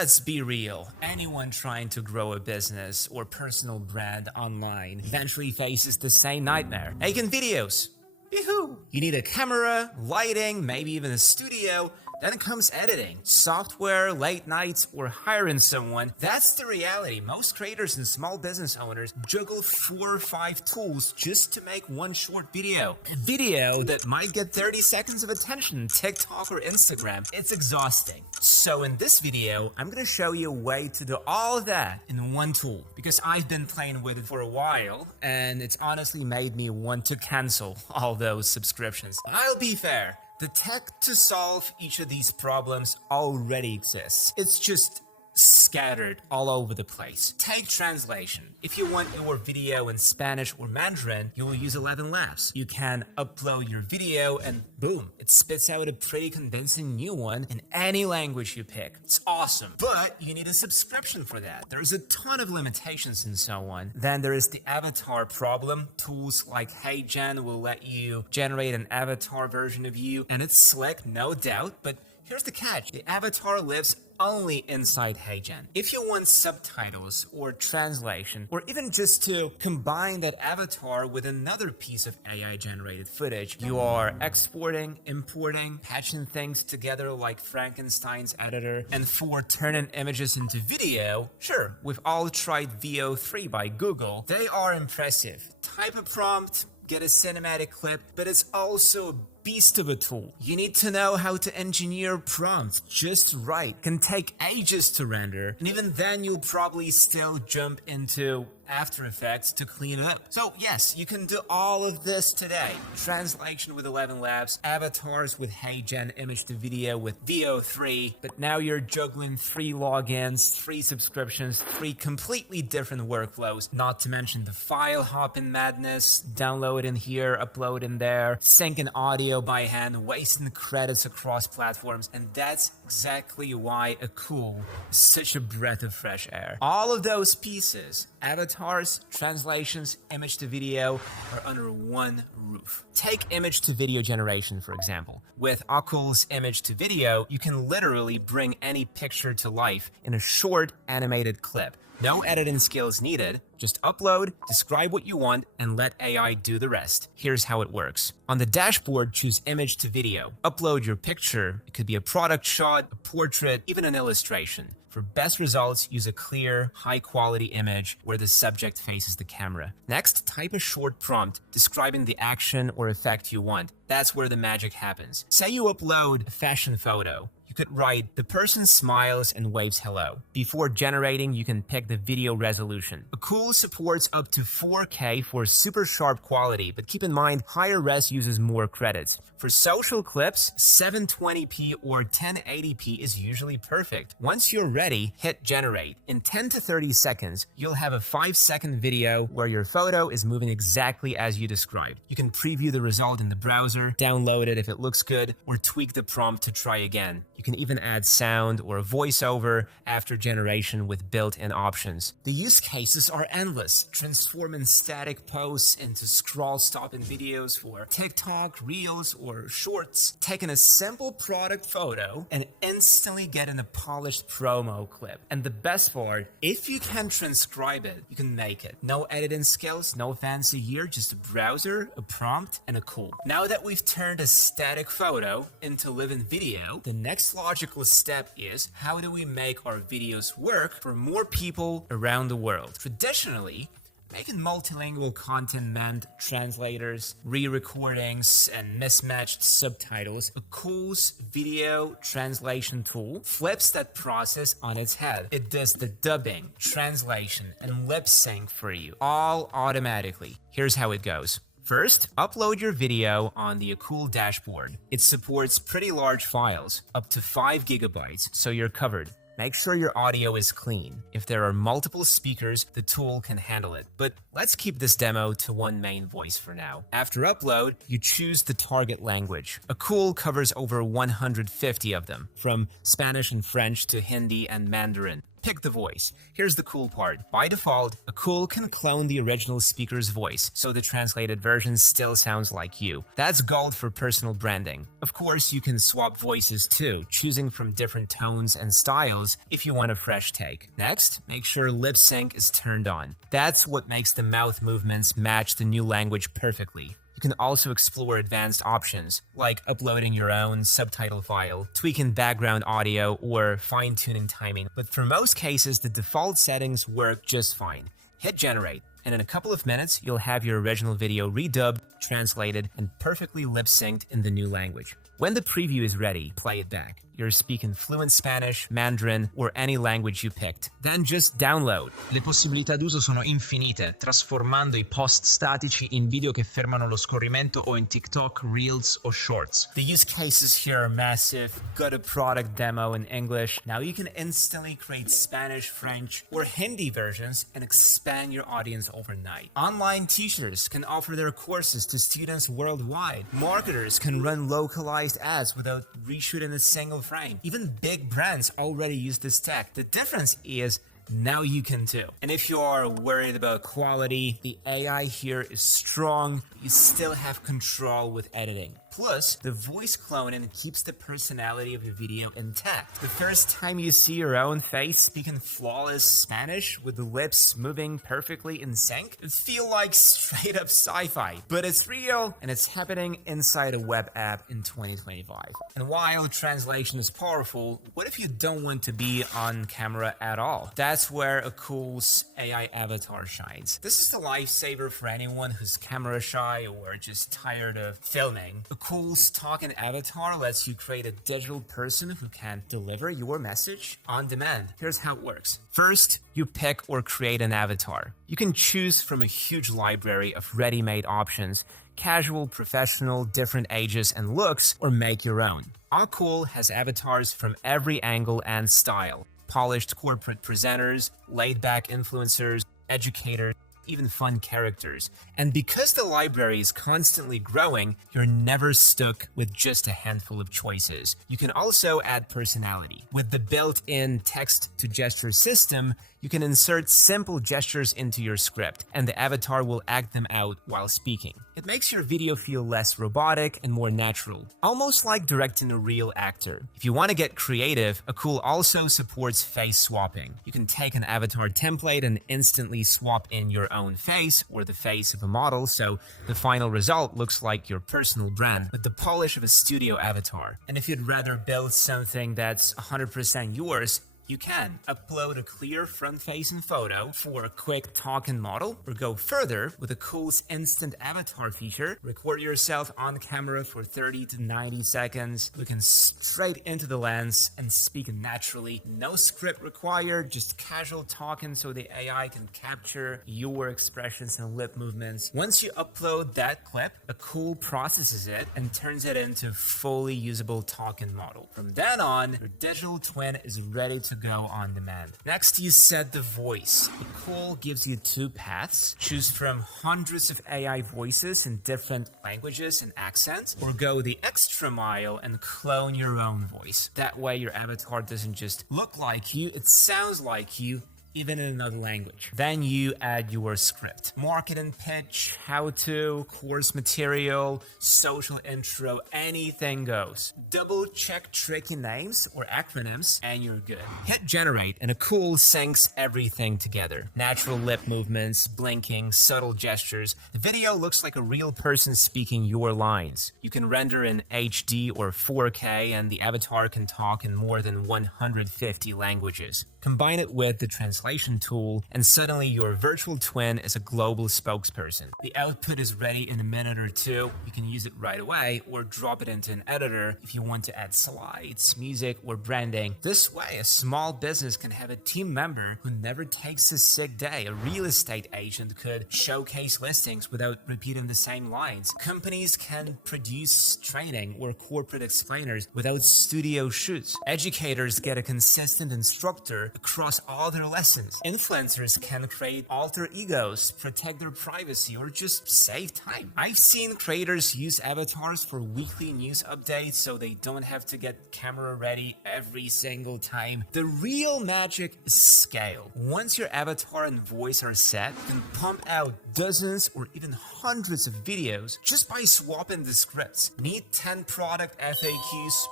Let's be real. Anyone trying to grow a business or personal brand online eventually faces the same nightmare. Making videos. Yahoo! You need a camera, lighting, maybe even a studio. Then comes editing, software, late nights, or hiring someone. That's the reality. Most creators and small business owners juggle 4 or 5 tools just to make one short video. A video that might get 30 seconds of attention on TikTok or Instagram. It's exhausting. So in this video, I'm gonna show you a way to do all of that in one tool, because I've been playing with it for a while, and it's honestly made me want to cancel all those subscriptions. I'll be fair. The tech to solve each of these problems already exists. It's just scattered all over the place. Take translation. If you want your video in Spanish or Mandarin, you will use ElevenLabs. You can upload your video and boom, it spits out a pretty convincing new one in any language you pick. It's awesome, but you need a subscription for that. There's a ton of limitations and so on. Then there is the avatar problem. Tools like HeyGen will let you generate an avatar version of you, and it's slick, no doubt, but here's the catch. The avatar lives only inside HeyGen. If you want subtitles or translation, or even just to combine that avatar with another piece of AI-generated footage, you are exporting, importing, patching things together like Frankenstein's editor, and for turning images into video, sure, we've all tried VO3 by Google. They are impressive. Type a prompt, get a cinematic clip, but it's also a beast of a tool. You need to know how to engineer prompts just right. It can take ages to render, and even then you'll probably still jump into After Effects to clean it up. So yes, you can do all of this today. Translation with ElevenLabs, avatars with HeyGen, image to video with VO3, but now you're juggling 3 logins, 3 subscriptions, 3 completely different workflows, not to mention the file hopping madness, download in here, upload in there, syncing audio by hand, wasting credits across platforms, and that's exactly why Akool is such a breath of fresh air. All of those pieces, avatars, translations, image to video, are under one roof. Take image to video generation, for example. With Akool's image to video, you can literally bring any picture to life in a short animated clip. No editing skills needed, just upload, describe what you want, and let AI do the rest. Here's how it works. On the dashboard, choose image to video. Upload your picture. It could be a product shot, a portrait, even an illustration. For best results, use a clear, high-quality image where the subject faces the camera. Next, type a short prompt describing the action or effect you want. That's where the magic happens. Say you upload a fashion photo. You could write, "The person smiles and waves hello." Before generating, you can pick the video resolution. Akool supports up to 4K for super sharp quality, but keep in mind, higher res uses more credits. For social clips, 720p or 1080p is usually perfect. Once you're ready, hit generate. In 10 to 30 seconds, you'll have a 5-second video where your photo is moving exactly as you described. You can preview the result in the browser, download it if it looks good, or tweak the prompt to try again. You can even add sound or a voiceover after generation with built-in options. The use cases are endless, transforming static posts into scroll-stopping videos for TikTok, Reels, or Shorts, taking a simple product photo and instantly getting a polished promo clip. And the best part, if you can transcribe it, you can make it. No editing skills, no fancy gear, just a browser, a prompt, and Akool. Now that we've turned a static photo into living video, the next logical step is, how do we make our videos work for more people around the world? Traditionally, making multilingual content meant translators, re-recordings, and mismatched subtitles. Akool's video translation tool flips that process on its head. It does the dubbing, translation, and lip sync for you, all automatically. Here's how it goes. First, upload your video on the Akool dashboard. It supports pretty large files, up to 5 gigabytes, so you're covered. Make sure your audio is clean. If there are multiple speakers, the tool can handle it. But let's keep this demo to one main voice for now. After upload, you choose the target language. Akool covers over 150 of them, from Spanish and French to Hindi and Mandarin. Pick the voice. Here's the cool part. By default, Akool can clone the original speaker's voice, so the translated version still sounds like you. That's gold for personal branding. Of course, you can swap voices too, choosing from different tones and styles if you want a fresh take. Next, make sure lip sync is turned on. That's what makes the mouth movements match the new language perfectly. You can also explore advanced options, like uploading your own subtitle file, tweaking background audio, or fine-tuning timing. But for most cases, the default settings work just fine. Hit generate, and in a couple of minutes, you'll have your original video redubbed, translated, and perfectly lip-synced in the new language. When the preview is ready, play it back. You're speaking fluent Spanish, Mandarin, or any language you picked. Then just download. Le possibilità d'uso sono infinite, trasformando i post statici in video che fermano lo scorrimento o in TikTok, Reels o Shorts. The use cases here are massive. Got a product demo in English. Now you can instantly create Spanish, French, or Hindi versions and expand your audience overnight. Online teachers can offer their courses to students worldwide. Marketers can run localized ads without reshooting a single frame. Even big brands already use this tech. The difference is now you can too. And if you are worried about quality, the AI here is strong. You still have control with editing. Plus, the voice cloning keeps the personality of the video intact. The first time you see your own face speaking flawless Spanish with the lips moving perfectly in sync, it feels like straight up sci-fi. But it's real, and it's happening inside a web app in 2025. And while translation is powerful, what if you don't want to be on camera at all? That's where Akool's AI avatar shines. This is the lifesaver for anyone who's camera shy or just tired of filming. Akool's talking avatar lets you create a digital person who can deliver your message on demand. Here's how it works. First, you pick or create an avatar. You can choose from a huge library of ready-made options, casual, professional, different ages and looks, or make your own. Akool has avatars from every angle and style. Polished corporate presenters, laid-back influencers, educators, even fun characters. And because the library is constantly growing, you're never stuck with just a handful of choices. You can also add personality. With the built-in text-to-gesture system, you can insert simple gestures into your script, and the avatar will act them out while speaking. It makes your video feel less robotic and more natural, almost like directing a real actor. If you want to get creative, Akool also supports face swapping. You can take an avatar template and instantly swap in your own face or the face of a model, so the final result looks like your personal brand with the polish of a studio avatar. And if you'd rather build something that's 100% yours, you can upload a clear front-facing photo for a quick talking model, or go further with Akool's instant avatar feature. Record yourself on camera for 30 to 90 seconds, looking straight into the lens and speaking naturally. No script required, just casual talking so the AI can capture your expressions and lip movements. Once you upload that clip, Akool processes it and turns it into a fully usable talking model. From then on, your digital twin is ready to go on demand. Next, you set the voice. Akool gives you two paths. Choose from hundreds of AI voices in different languages and accents, or go the extra mile and clone your own voice. That way, your avatar doesn't just look like you, it sounds like you, even in another language. Then you add your script. Marketing pitch, how-to, course material, social intro, anything goes. Double check tricky names or acronyms and you're good. Hit generate and Akool syncs everything together. Natural lip movements, blinking, subtle gestures. The video looks like a real person speaking your lines. You can render in HD or 4K and the avatar can talk in more than 150 languages. Combine it with the translation tool, and suddenly your virtual twin is a global spokesperson. The output is ready in a minute or two. You can use it right away or drop it into an editor if you want to add slides, music, or branding. This way, a small business can have a team member who never takes a sick day. A real estate agent could showcase listings without repeating the same lines. Companies can produce training or corporate explainers without studio shoots. Educators get a consistent instructor across all their lessons essence. Influencers can create alter egos, protect their privacy, or just save time. I've seen creators use avatars for weekly news updates so they don't have to get camera ready every single time. The real magic is scale. Once your avatar and voice are set, you can pump out dozens or even hundreds of videos just by swapping the scripts. Need 10 product FAQs?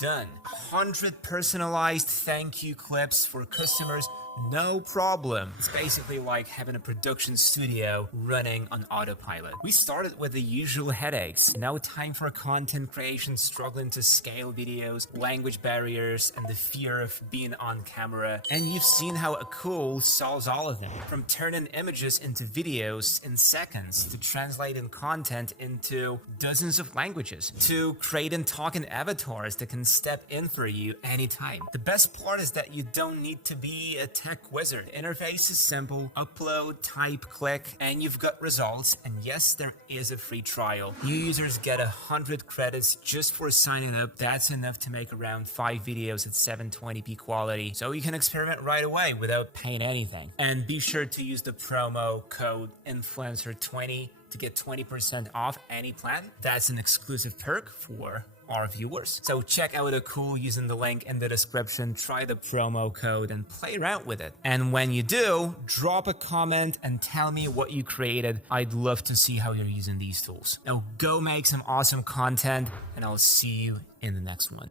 Done. 100 personalized thank you clips for customers? No problem. It's basically like having a production studio running on autopilot. We started with the usual headaches. No time for content creation, struggling to scale videos, language barriers, and the fear of being on camera. And you've seen how Akool solves all of them. From turning images into videos in seconds, to translating content into dozens of languages, to creating talking avatars that can step in for you anytime. The best part is that you don't need to be a tech wizard. The interface is simple. Upload, type, click, and you've got results. And yes, there is a free trial. New users get 100 credits just for signing up. That's enough to make around 5 videos at 720p quality. So you can experiment right away without paying anything. And be sure to use the promo code INFLUENCER20 to get 20% off any plan. That's an exclusive perk for our viewers. So check out Akool using the link in the description, try the promo code and play around with it. And when you do, drop a comment and tell me what you created. I'd love to see how you're using these tools. Now go make some awesome content and I'll see you in the next one.